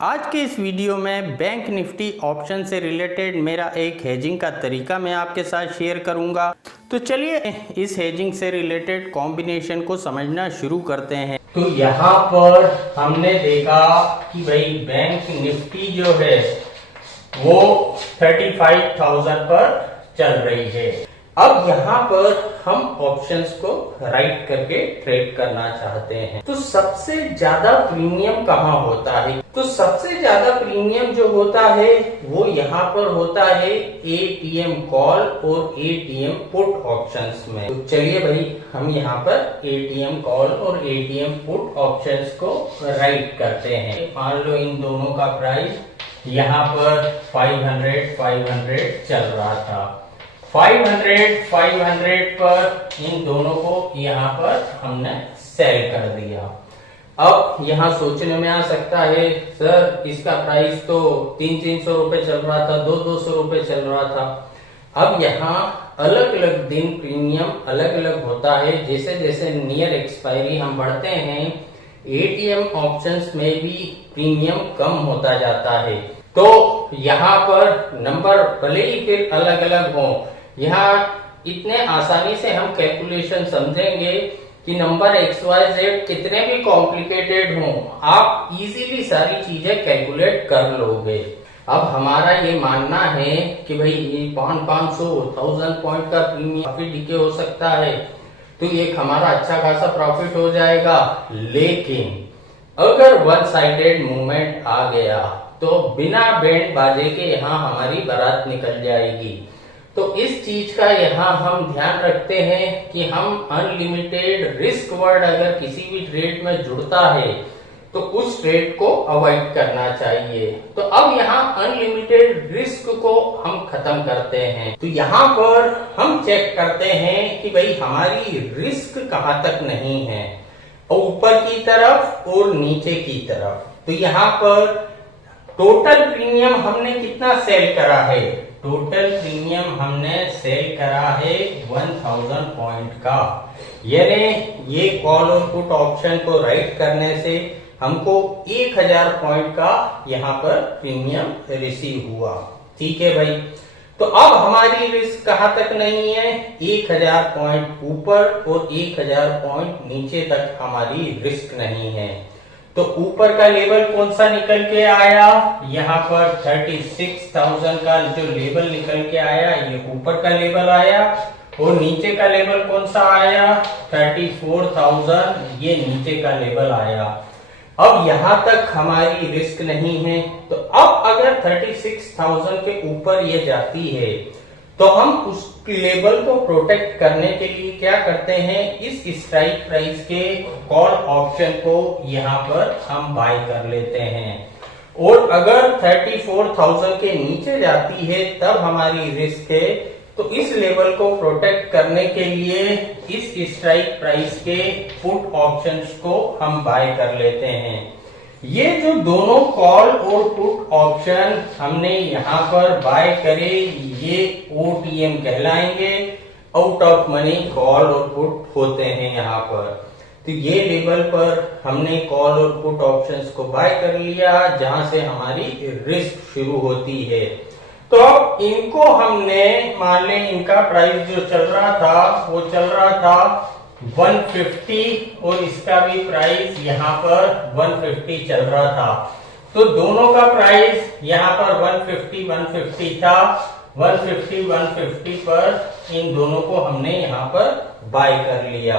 आज के इस वीडियो में बैंक निफ्टी ऑप्शन से रिलेटेड मेरा एक हेजिंग का तरीका मैं आपके साथ शेयर करूंगा। तो चलिए इस हेजिंग से रिलेटेड कॉम्बिनेशन को समझना शुरू करते हैं। तो यहाँ पर हमने देखा कि भाई बैंक निफ्टी जो है वो 35,000 पर चल रही है। अब यहाँ पर हम ऑप्शंस को राइट करके ट्रेड करना चाहते हैं। तो सबसे ज्यादा प्रीमियम कहाँ होता है? तो सबसे ज्यादा प्रीमियम जो होता है वो यहाँ पर होता है एटीएम कॉल और एटीएम पुट ऑप्शंस में। तो चलिए भाई हम यहाँ पर एटीएम कॉल और एटीएम पुट ऑप्शंस को राइट करते हैं। मान लो इन दोनों का प्राइस यहाँ पर 500 चल रहा था। 500 पर इन दोनों को यहाँ पर हमने सेल कर दिया। अब यहाँ सोचने में आ सकता है सर इसका प्राइस तो 300 रुपए चल रहा था, 200 रुपए चल रहा था। अब यहाँ अलग अलग दिन प्रीमियम अलग अलग होता है। जैसे जैसे नियर एक्सपायरी हम बढ़ते हैं एटीएम ऑप्शंस में भी प्रीमियम कम होता जाता है। तो यहाँ पर नंबर भले ही फिर अलग अलग हो, यहाँ इतने आसानी से हम कैलकुलेशन समझेंगे कि नंबर XYZ कितने भी कॉम्प्लिकेटेड हो आप इजीली सारी चीजें कैलकुलेट कर लोगे। अब हमारा ये मानना है कि भाई 500 1000 पॉइंट का प्रीमियम काफी डीके हो सकता है, तो ये हमारा अच्छा खासा प्रॉफिट हो जाएगा। लेकिन अगर वन साइडेड मूवमेंट आ गया तो बिना बैंड बाजे के यहाँ हमारी बारात निकल जाएगी। तो इस चीज का यहाँ हम ध्यान रखते हैं कि हम अनलिमिटेड रिस्क वर्ड अगर किसी भी ट्रेड में जुड़ता है तो उस ट्रेड को अवॉइड करना चाहिए। तो अब यहाँ अनलिमिटेड रिस्क को हम खत्म करते हैं। तो यहाँ पर हम चेक करते हैं कि भाई हमारी रिस्क कहाँ तक नहीं है, ऊपर की तरफ और नीचे की तरफ। तो यहाँ पर टोटल प्रीमियम हमने कितना सेल करा है? टोटल प्रीमियम हमने सेल करा है 1000 पॉइंट का। यानी ये कॉल और पुट ऑप्शन को राइट करने से हमको 1000 पॉइंट का यहाँ पर प्रीमियम रिसीव हुआ। ठीक है भाई। तो अब हमारी रिस्क कहाँ तक नहीं है? 1000 पॉइंट ऊपर और 1000 पॉइंट नीचे तक हमारी रिस्क नहीं है। तो ऊपर का लेवल कौन सा निकल के आया? यहाँ पर 36,000 का जो लेवल निकल के आया ये ऊपर का लेवल आया, और नीचे का लेवल कौन सा आया? 34,000 ये नीचे का लेवल आया। अब यहाँ तक हमारी रिस्क नहीं है। तो अब अगर 36,000 के ऊपर ये जाती है तो हम उस लेवल को प्रोटेक्ट करने के लिए क्या करते हैं? इस स्ट्राइक प्राइस के कॉल ऑप्शन को यहाँ पर हम बाय कर लेते हैं। और अगर 34,000 के नीचे जाती है तब हमारी रिस्क है। तो इस लेवल को प्रोटेक्ट करने के लिए इस स्ट्राइक प्राइस के पुट ऑप्शंस को हम बाय कर लेते हैं। ये जो दोनों कॉल और पुट ऑप्शन हमने यहाँ पर बाय करे ये OTM कहलाएंगे, आउट ऑफ मनी कॉल और पुट होते हैं यहाँ पर। तो ये लेवल पर हमने कॉल और पुट ऑप्शंस को बाय कर लिया जहां से हमारी रिस्क शुरू होती है। तो अब इनको हमने मान लें इनका प्राइस जो चल रहा था वो चल रहा था 150 और इसका भी प्राइस यहाँ पर 150 चल रहा था। तो दोनों का प्राइस यहाँ पर 150 था। 150 पर इन दोनों को हमने यहाँ पर बाय कर लिया।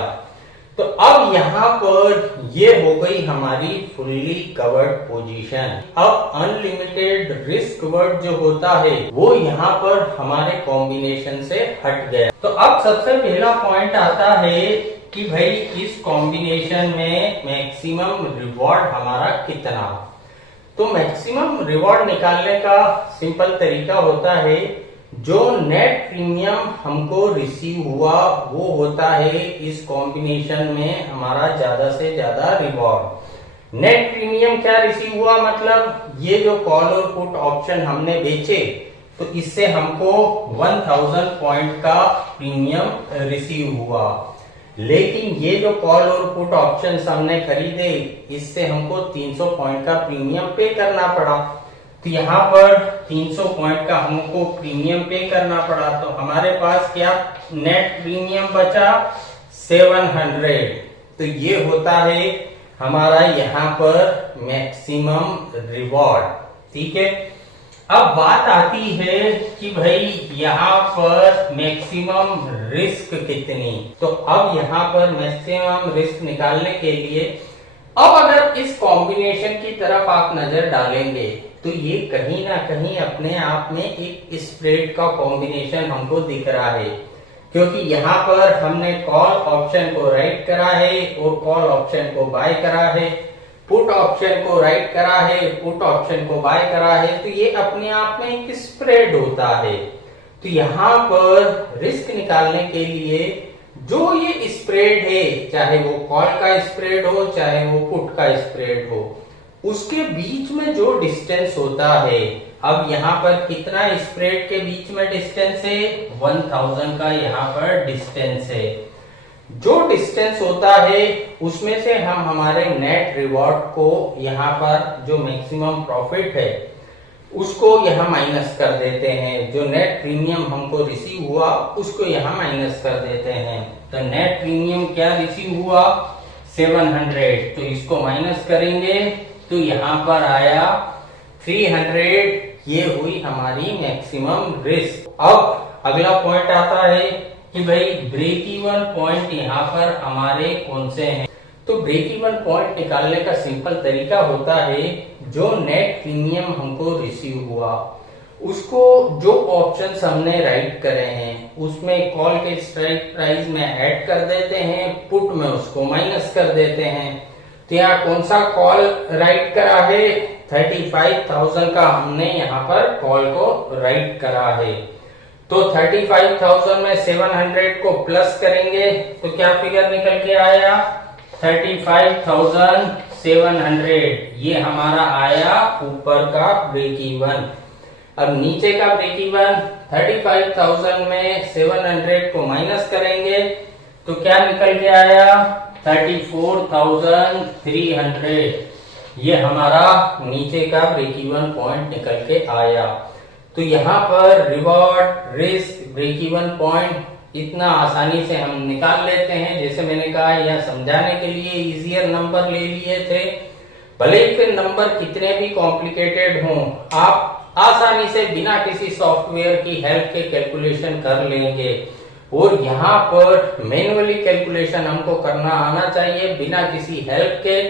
तो अब यहाँ पर ये हो गई हमारी फुल्ली कवर्ड पोजीशन। अब अनलिमिटेड रिस्क वर्ड जो होता है वो यहाँ पर हमारे कॉम्बिनेशन से हट गया। तो अब सबसे पहला पॉइंट आता है कि भाई इस कॉम्बिनेशन में मैक्सिमम रिवॉर्ड हमारा कितना। तो मैक्सिमम रिवॉर्ड निकालने का सिंपल तरीका होता है जो नेट प्रीमियम हमको रिसीव हुआ वो होता है इस कॉम्बिनेशन में हमारा ज्यादा से ज्यादा रिवॉर्ड। नेट प्रीमियम क्या रिसीव हुआ? मतलब ये जो कॉल और पुट ऑप्शन हमने बेचे तो इससे हमको 1000 पॉइंट का प्रीमियम रिसीव हुआ। लेकिन ये जो कॉल और पुट ऑप्शन हमने खरीदे, इससे हमको 300 पॉइंट का प्रीमियम पे करना पड़ा। तो यहाँ पर 300 पॉइंट का हमको प्रीमियम पे करना पड़ा, तो हमारे पास क्या नेट प्रीमियम बचा 700। तो ये होता है हमारा यहाँ पर मैक्सिमम रिवॉर्ड। ठीक है, अब बात आती है कि भाई यहाँ पर मैक्सिमम रिस्क कितनी। तो अब यहाँ पर मैक्सिमम रिस्क निकालने के लिए अब अगर इस कॉम्बिनेशन की तरफ आप नजर डालेंगे तो ये कहीं ना कहीं अपने आप में एक स्प्रेड का कॉम्बिनेशन हमको दिख रहा है, क्योंकि यहाँ पर हमने कॉल ऑप्शन को राइट करा है और कॉल ऑप्शन को बाय करा है, पुट ऑप्शन को राइट करा है, पुट ऑप्शन को बाय करा है। तो ये अपने आप में एक स्प्रेड होता है। तो यहाँ पर रिस्क निकालने के लिए जो ये स्प्रेड है, चाहे वो कॉल का स्प्रेड हो चाहे वो पुट का स्प्रेड हो, उसके बीच में जो डिस्टेंस होता है, अब यहाँ पर कितना स्प्रेड के बीच में डिस्टेंस है 1000 का यहाँ पर डिस्टेंस है। जो डिस्टेंस होता है उसमें से हम हमारे नेट रिवॉर्ड को यहाँ पर जो मैक्सिमम प्रॉफिट है उसको यहाँ माइनस कर देते हैं। जो नेट प्रीमियम हमको रिसीव हुआ उसको यहाँ माइनस कर देते हैं। तो नेट प्रीमियम क्या रिसीव हुआ 700, तो इसको माइनस करेंगे तो यहाँ पर आया 300। ये हुई हमारी मैक्सिमम रिस्क। अब अगला पॉइंट आता है कि भाई ब्रेक इवन पॉइंट यहाँ पर हमारे कौन से हैं। तो ब्रेक इवन पॉइंट निकालने का सिंपल तरीका होता है, जो नेट प्रीमियम हमको रिसीव हुआ उसको जो ऑप्शंस हमने राइट करे हैं उसमें कॉल के स्ट्राइक प्राइस में ऐड कर देते हैं, पुट में उसको माइनस कर देते हैं। तो यहाँ कौन सा कॉल राइट करा है 35,000 का हमने यहाँ पर कॉल को राइट करा है। तो 35,000 में 700 को प्लस करेंगे तो क्या फिगर निकल के आया 35,700। ये हमारा आया ऊपर का ब्रेक इवन। अब नीचे का ब्रेक इवन 35,000 में 700 को माइनस करेंगे तो क्या निकल के आया 34,300। ये हमारा नीचे का ब्रेक इवन पॉइंट निकल के आया। तो यहाँ पर reward, risk, break even point इतना आसानी से हम निकाल लेते हैं। जैसे मैंने कहा यह समझाने के लिए इजियर नंबर ले लिए थे, भले ही फिर नंबर कितने भी कॉम्प्लिकेटेड हों आप आसानी से बिना किसी सॉफ्टवेयर की हेल्प के कैलकुलेशन कर लेंगे। और यहाँ पर मैन्युअली कैलकुलेशन हमको करना आना चाहिए बिना किसी हेल्प के,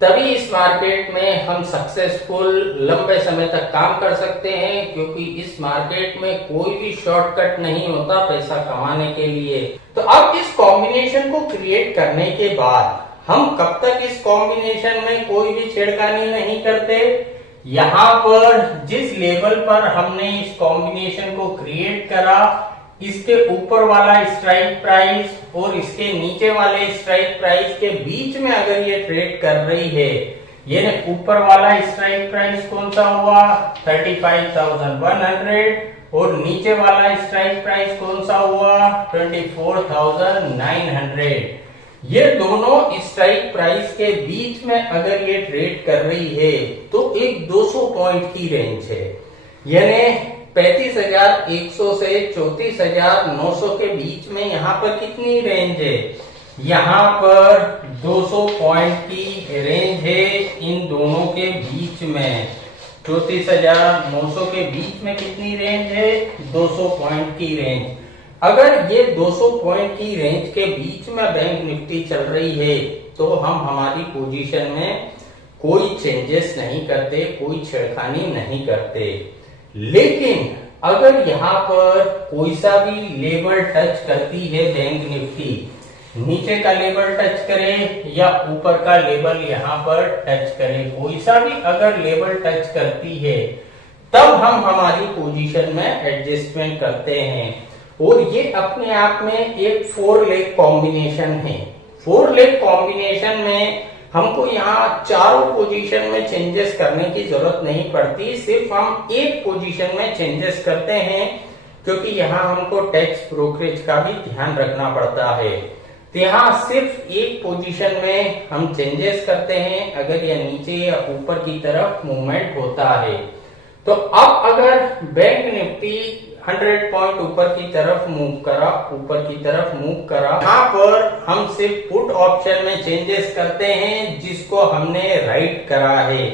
तभी इस मार्केट में हम सक्सेसफुल लंबे समय तक काम कर सकते हैं। क्योंकि इस मार्केट में कोई भी शॉर्टकट नहीं होता पैसा कमाने के लिए। तो अब इस कॉम्बिनेशन को क्रिएट करने के बाद हम कब तक इस कॉम्बिनेशन में कोई भी छेड़खानी नहीं करते। यहाँ पर जिस लेवल पर हमने इस कॉम्बिनेशन को क्रिएट करा, इसके ऊपर वाला स्ट्राइक प्राइस और इसके नीचे वाले स्ट्राइक प्राइस के बीच में अगर ये ट्रेड कर रही है, ये ऊपर वाला स्ट्राइक प्राइस कौन सा हुआ 35,100 और नीचे वाला स्ट्राइक प्राइस कौन सा हुआ 24,900। ये दोनों स्ट्राइक प्राइस के बीच में अगर ये ट्रेड कर रही है तो एक 200 पॉइंट की रेंज है, यानी 35,100 से 34,900 के बीच में यहाँ पर कितनी रेंज है, यहाँ पर 200 पॉइंट की रेंज है इन दोनों के बीच में। 34,900 के बीच में कितनी रेंज है 200 पॉइंट की रेंज। अगर ये 200 पॉइंट की रेंज के बीच में बैंक निफ्टी चल रही है तो हम हमारी पोजीशन में कोई चेंजेस नहीं करते, कोई छेड़खानी नहीं करते। लेकिन अगर यहाँ पर कोई सा भी लेवल टच करती है बैंक निफ्टी, नीचे का लेवल टच करे या ऊपर का लेवल यहाँ पर टच करे, कोई सा भी अगर लेवल टच करती है तब हम हमारी पोजीशन में एडजस्टमेंट करते हैं। और ये अपने आप में एक 4 लेग कॉम्बिनेशन है। 4 लेग कॉम्बिनेशन में हमको यहाँ चारों पोजीशन में चेंजेस करने की जरूरत नहीं पड़ती, सिर्फ हम एक पोजीशन में चेंजेस करते हैं क्योंकि यहाँ हमको टैक्स ब्रोकरेज का भी ध्यान रखना पड़ता है। तो यहाँ सिर्फ एक पोजीशन में हम चेंजेस करते हैं अगर यह नीचे या ऊपर की तरफ मूवमेंट होता है। तो अब अगर बैंक निफ्टी 100 पॉइंट ऊपर की तरफ मूव करा, यहाँ पर हम सिर्फ पुट ऑप्शन में चेंजेस करते हैं जिसको हमने राइट करा है।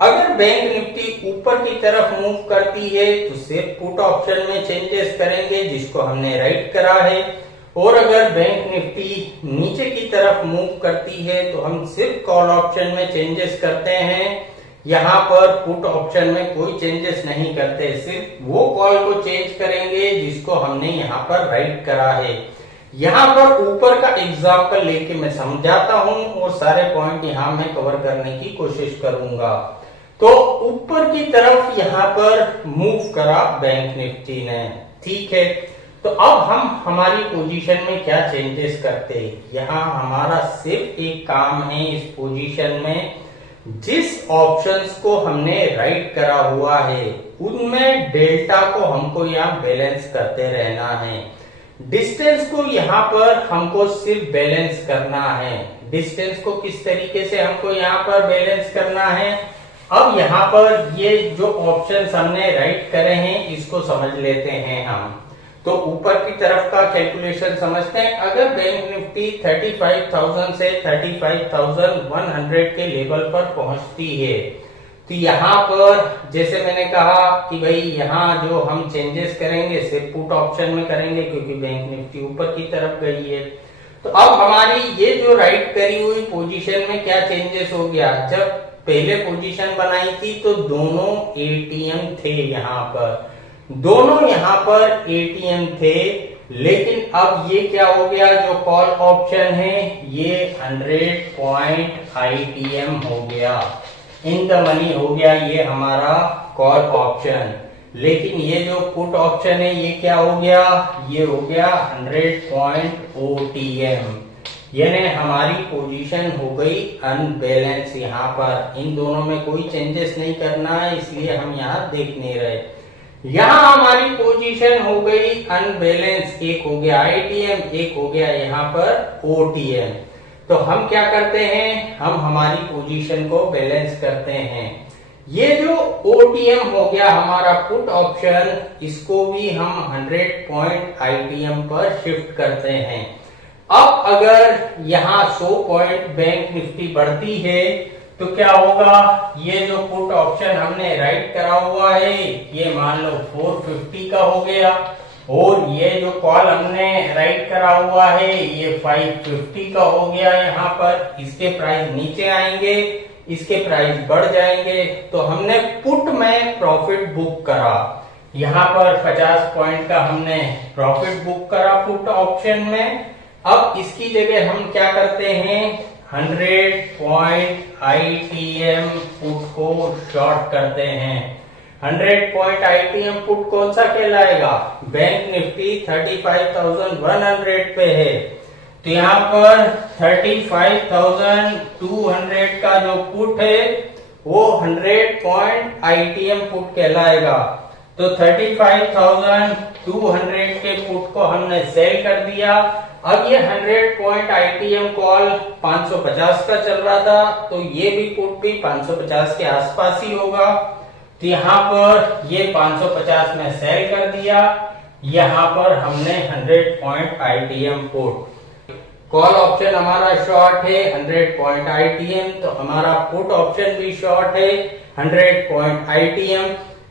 अगर बैंक निफ्टी ऊपर की तरफ मूव करती है तो सिर्फ पुट ऑप्शन में चेंजेस करेंगे जिसको हमने राइट करा है, और अगर बैंक निफ्टी नीचे की तरफ मूव करती है तो हम सिर्फ कॉल ऑप्शन में चेंजेस करते हैं। यहाँ पर पुट ऑप्शन में कोई चेंजेस नहीं करते, सिर्फ वो कॉल को चेंज करेंगे जिसको हमने यहाँ पर राइट करा है। यहाँ पर ऊपर का एग्जांपल लेके मैं समझाता हूँ और सारे पॉइंट यहाँ मैं कवर करने की कोशिश करूंगा। तो ऊपर की तरफ यहाँ पर मूव करा बैंक निफ्टी ने, ठीक है। तो अब हम हमारी पोजीशन में क्या चेंजेस करते हैं, यहाँ हमारा सिर्फ एक काम है इस पोजीशन में, जिस ऑप्शंस को हमने राइट करा हुआ है उनमें डेल्टा को हमको यहाँ बैलेंस करते रहना है। डिस्टेंस को यहाँ पर हमको सिर्फ बैलेंस करना है। डिस्टेंस को किस तरीके से हमको यहाँ पर बैलेंस करना है, अब यहाँ पर ये जो ऑप्शंस हमने राइट करे हैं इसको समझ लेते हैं हम। तो ऊपर की तरफ का कैलकुलेशन समझते हैं। अगर बैंक निफ्टी 35,000 से 35,100 के लेवल पर पहुंचती है तो यहाँ पर जैसे मैंने कहा कि भाई यहाँ जो हम चेंजेस करेंगे सिर्फ पुट ऑप्शन में करेंगे क्योंकि बैंक निफ्टी ऊपर की तरफ गई है। तो अब हमारी ये जो राइट करी हुई पोजीशन में क्या चेंजेस हो गया, जब पहले पोजीशन बनाई थी तो दोनों एटीएम थे, दोनों यहाँ पर एटीएम थे, लेकिन अब ये क्या हो गया, जो कॉल ऑप्शन है ये 100 पॉइंट आईटीएम हो गया, इन द मनी हो गया ये हमारा कॉल ऑप्शन। लेकिन ये जो पुट ऑप्शन है ये क्या हो गया, ये हो गया 100 पॉइंट ओटीएम, यानी हमारी पोजीशन हो गई अनबैलेंस। यहाँ पर इन दोनों में कोई चेंजेस नहीं करना है इसलिए हम यहाँ देख नहीं रहे। यहाँ हमारी पोजीशन हो गई अनबैलेंस, एक हो गया आईटीएम, एक हो गया यहाँ पर ओटीएम। तो हम क्या करते हैं, हम हमारी पोजीशन को बैलेंस करते हैं। ये जो ओटीएम हो गया हमारा पुट ऑप्शन, इसको भी हम 100 पॉइंट आईटीएम पर शिफ्ट करते हैं। अब अगर यहाँ 100 पॉइंट बैंक निफ्टी बढ़ती है तो क्या होगा, ये जो पुट ऑप्शन हमने राइट करा हुआ है ये मान लो 450 का हो गया, और ये जो कॉल हमने राइट करा हुआ है ये 550 का हो गया। यहाँ पर इसके प्राइस नीचे आएंगे, इसके प्राइस बढ़ जाएंगे। तो हमने पुट में प्रॉफिट बुक करा, यहाँ पर 50 पॉइंट का हमने प्रॉफिट बुक करा पुट ऑप्शन में। अब इसकी जगह हम क्या करते हैं, 100 पॉइंट आईटीएम पुट को शॉर्ट करते हैं। 100 पॉइंट आईटीएम पुट कौन सा कहलाएगा, बैंक निफ्टी 35,100 पे है, तो यहाँ पर 35,200 का जो पुट है वो 100 पॉइंट आईटीएम पुट कहलाएगा। तो 35,200 के पुट को हमने सेल कर दिया। अब ये 100 पॉइंट आईटीएम कॉल 550 का चल रहा था, तो ये भी पुट भी 550 के आसपास ही होगा। तो यहाँ पर ये 550 में सेल कर दिया, यहाँ पर हमने 100 point ITM put, call option हमारा शॉर्ट है 100 पॉइंट आईटीएम, तो हमारा पुट ऑप्शन भी शॉर्ट है 100 पॉइंट आईटीएम।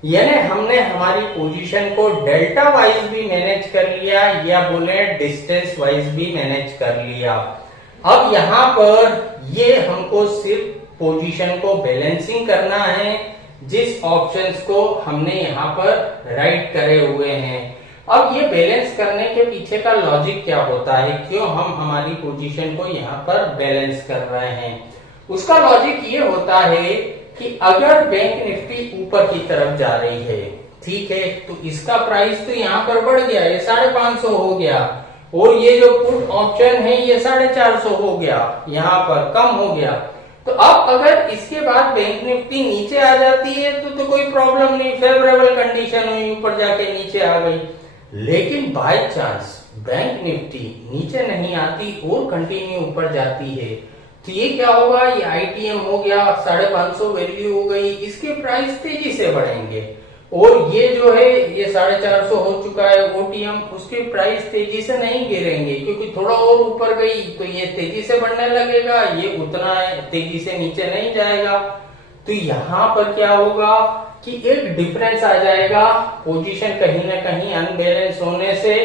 यानी हमने हमारी पोजीशन को डेल्टा वाइज भी मैनेज कर लिया या बोले डिस्टेंस वाइज भी मैनेज कर लिया। अब यहाँ पर ये हमको सिर्फ पोजीशन को बैलेंसिंग करना है, जिस ऑप्शंस को हमने यहाँ पर राइट करे हुए हैं। अब ये बैलेंस करने के पीछे का लॉजिक क्या होता है, क्यों हम हमारी पोजीशन को यहाँ पर बैलेंस कर रहे हैं, उसका लॉजिक ये होता है कि अगर बैंक निफ्टी ऊपर की तरफ जा रही है, ठीक है, तो इसका प्राइस तो यहाँ पर बढ़ गया, ये 550 हो गया, और ये जो पुट ऑप्शन है ये 450 हो गया, यहाँ पर कम हो गया। तो अब अगर इसके बाद बैंक निफ्टी नीचे आ जाती है तो कोई प्रॉब्लम नहीं, फेवरेबल कंडीशन हुई, ऊपर जाके नीचे आ गई। लेकिन बाय चांस बैंक निफ्टी नीचे नहीं आती और कंटिन्यू ऊपर जाती है, तो ये क्या होगा, ये आईटीएम हो गया 550 वैल्यू हो गई, इसके प्राइस तेजी से बढ़ेंगे। और ये जो है ये 450 हो चुका है ओटीएम, उसके प्राइस तेजी से नहीं गिरेंगे, क्योंकि थोड़ा और ऊपर गई तो ये तेजी से बढ़ने लगेगा, ये उतना तेजी से नीचे नहीं जाएगा। तो यहाँ पर क्या होगा कि एक डिफरेंस आ जाएगा, पोजीशन कहीं ना कहीं अनबैलेंस होने से,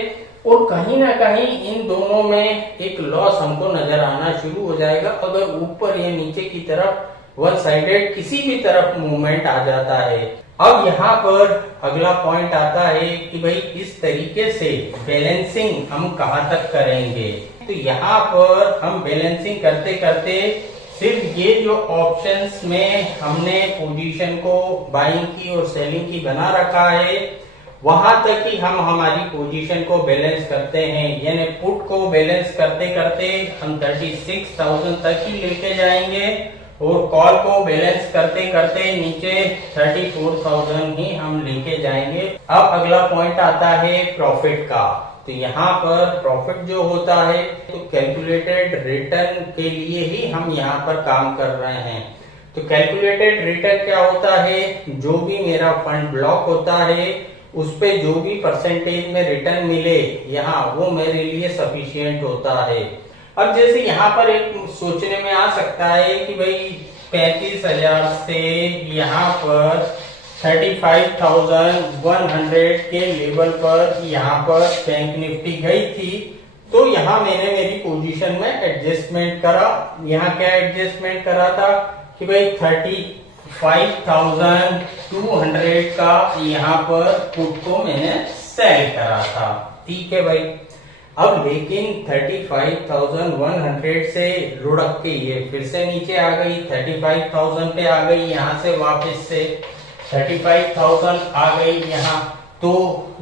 और कहीं ना कहीं इन दोनों में एक लॉस हमको नजर आना शुरू हो जाएगा अगर ऊपर या नीचे की तरफ वन साइडेड किसी भी तरफ मूवमेंट आ जाता है। अब यहाँ पर अगला पॉइंट आता है कि भाई इस तरीके से बैलेंसिंग हम कहाँ तक करेंगे। तो यहाँ पर हम बैलेंसिंग करते करते सिर्फ ये जो ऑप्शंस में हमने पोजीशन को बाइंग की और सेलिंग की बना रखा है वहां तक ही हम हमारी पोजीशन को बैलेंस करते हैं, यानी पुट को बैलेंस करते करते हम 36,000 तक ही लेके जाएंगे और कॉल को बैलेंस करते करते नीचे 34,000 ही हम लेके जाएंगे। अब अगला पॉइंट आता है प्रॉफिट का। तो यहाँ पर प्रॉफिट जो होता है तो कैलकुलेटेड रिटर्न के लिए ही हम यहाँ पर काम कर रहे हैं। तो कैलकुलेटेड रिटर्न क्या होता है, जो भी मेरा फंड ब्लॉक होता है उस पे जो भी परसेंटेज में रिटर्न मिले यहाँ वो मेरे लिए सफिशिएंट होता है। अब जैसे यहाँ पर एक सोचने में आ सकता है कि भाई 35,000 से यहाँ पर 35,100 के लेवल पर यहाँ पर बैंक निफ्टी गई थी, तो यहाँ मैंने मेरी पोजीशन में एडजस्टमेंट करा। यहाँ क्या एडजस्टमेंट करा था कि भाई 35,200 का यहाँ पर पुट को मैंने सेल करा था, ठीक है भाई। अब लेकिन 35,100 से लुढ़क के ये फिर से नीचे आ गई, 35,000 पे आ गई, यहाँ से वापस से 35,000 आ गई यहाँ। तो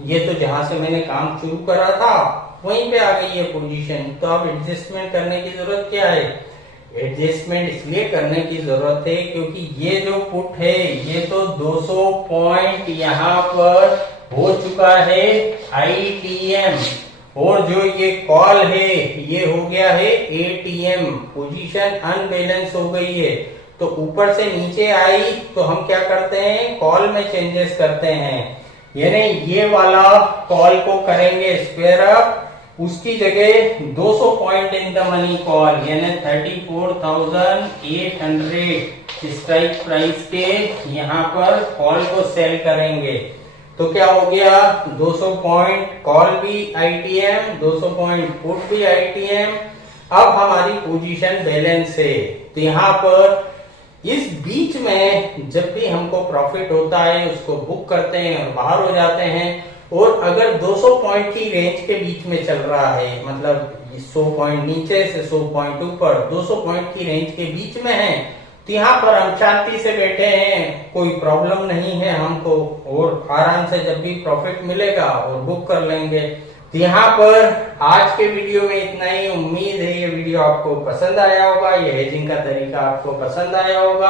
ये तो जहां से मैंने काम शुरू करा था वहीं पे आ गई है पोजीशन। तो अब एडजस्टमेंट करने की जरूरत क्या है, एडजस्टमेंट इसलिए करने की जरूरत है क्योंकि ये जो पुट है ये तो 200 पॉइंट यहाँ पर हो चुका है आईटीएम, और जो ये कॉल है ये हो गया है एटीएम। पोजीशन अनबैलेंस हो गई है, तो ऊपर से नीचे आई तो हम क्या करते हैं, कॉल में चेंजेस करते हैं, यानी ये वाला कॉल को करेंगे स्क्वायर अप, उसकी जगह 200 point in the money call, यानी 34,800 स्ट्राइक प्राइस के यहाँ पर कॉल को सेल करेंगे। तो क्या हो गया, 200 पॉइंट कॉल भी आईटीएम, 200 पॉइंट पुट भी आईटीएम। अब हमारी पोजीशन बैलेंस है। तो यहाँ पर इस बीच में जब भी हमको प्रॉफिट होता है उसको बुक करते हैं और बाहर हो जाते हैं। और अगर 200 पॉइंट की रेंज के बीच में चल रहा है, मतलब 100 पॉइंट नीचे से 100 पॉइंट ऊपर, 200 पॉइंट की रेंज के बीच में है, तो यहाँ पर हम शांति से बैठे हैं, कोई प्रॉब्लम नहीं है हमको, और आराम से जब भी प्रॉफिट मिलेगा और बुक कर लेंगे। तो यहाँ पर आज के वीडियो में इतना ही। उम्मीद है ये वीडियो आपको पसंद आया होगा, ये हेजिंग का तरीका आपको पसंद आया होगा।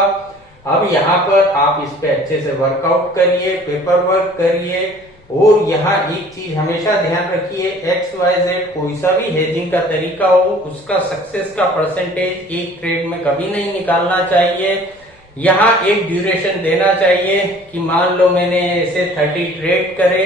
अब यहाँ पर आप इस पे अच्छे से वर्कआउट करिए, पेपर वर्क करिए, और यहाँ एक चीज हमेशा ध्यान रखिए, XYZ कोई सा भी हेजिंग का तरीका हो उसका सक्सेस का परसेंटेज एक ट्रेड में कभी नहीं निकालना चाहिए। यहाँ एक ड्यूरेशन देना चाहिए कि मान लो मैंने ऐसे 30 ट्रेड करे,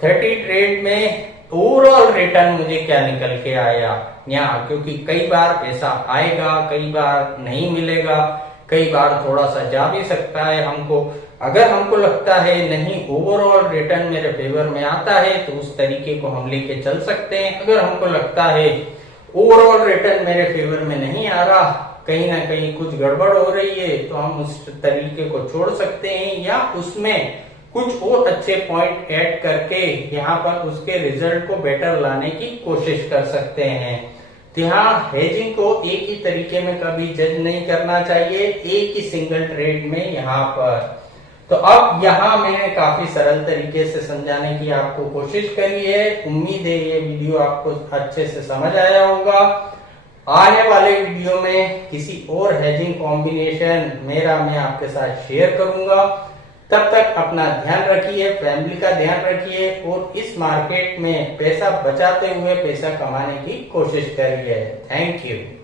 30 ट्रेड में ओवरऑल रिटर्न मुझे क्या निकल के आया यहाँ, क्योंकि कई बार ऐसा आएगा, कई बार नहीं मिलेगा, कई बार थोड़ा सा जा भी सकता है हमको। अगर हमको लगता है नहीं ओवरऑल रिटर्न मेरे फेवर में आता है तो उस तरीके को हम लेके चल सकते हैं। अगर हमको लगता है ओवरऑल रिटर्न मेरे फेवर में नहीं आ रहा, कहीं ना कहीं कुछ गड़बड़ हो रही है, तो हम उस तरीके को छोड़ सकते हैं या उसमें कुछ और अच्छे पॉइंट ऐड करके यहाँ पर उसके रिजल्ट को बेटर लाने की कोशिश कर सकते हैं। तो यहाँ हेजिंग को एक ही तरीके में कभी जज नहीं करना चाहिए, एक ही सिंगल ट्रेड में यहाँ पर। तो अब यहाँ मैंने काफी सरल तरीके से समझाने की आपको कोशिश करी है। उम्मीद है ये वीडियो आपको अच्छे से समझ आया होगा। आने वाले वीडियो में किसी और हेजिंग कॉम्बिनेशन मैं आपके साथ शेयर करूंगा। तब तक अपना ध्यान रखिए, फैमिली का ध्यान रखिए और इस मार्केट में पैसा बचाते हुए पैसा कमाने की कोशिश करिए। Thank you.